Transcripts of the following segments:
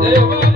没有没有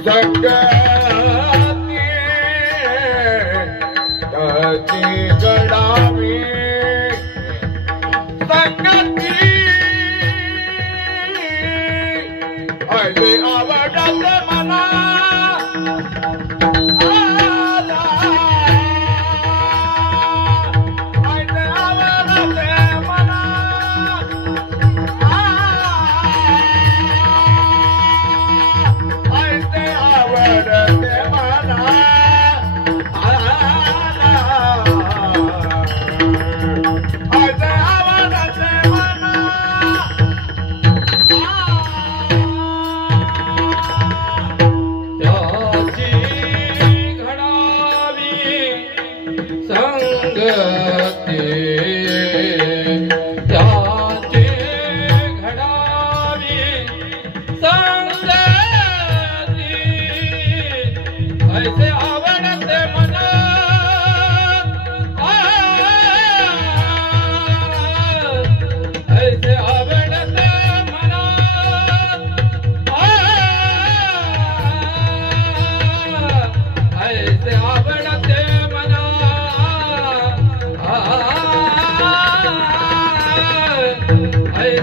जगती जडावी. संगती असे आवडत मना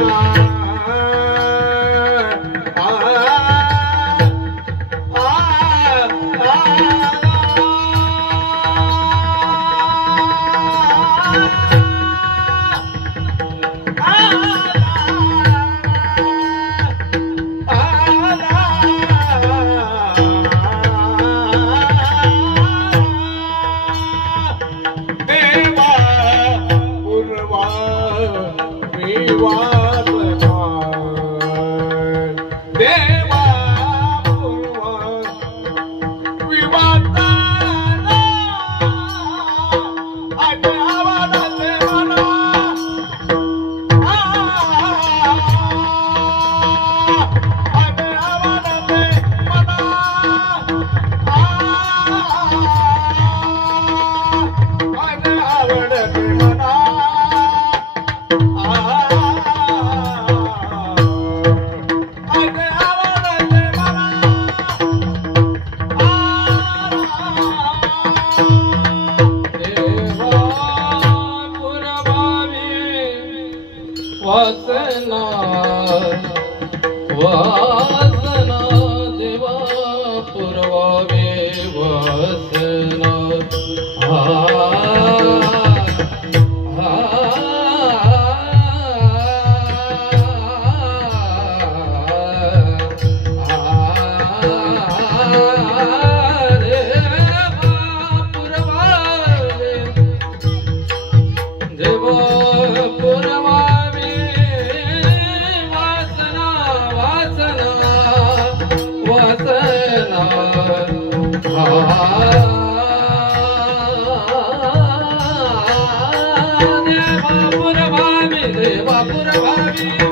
Thank you. 我。पुरे बपुर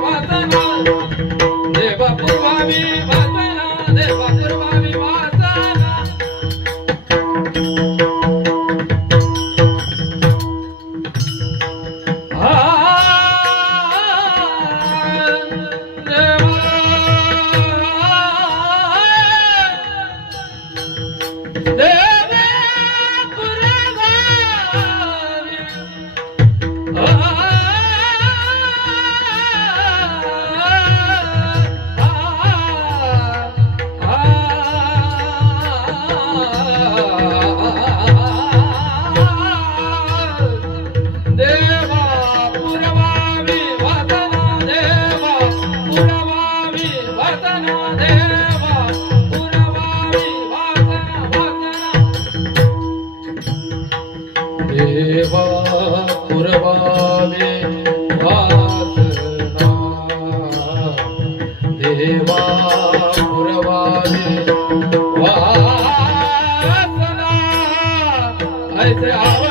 对啊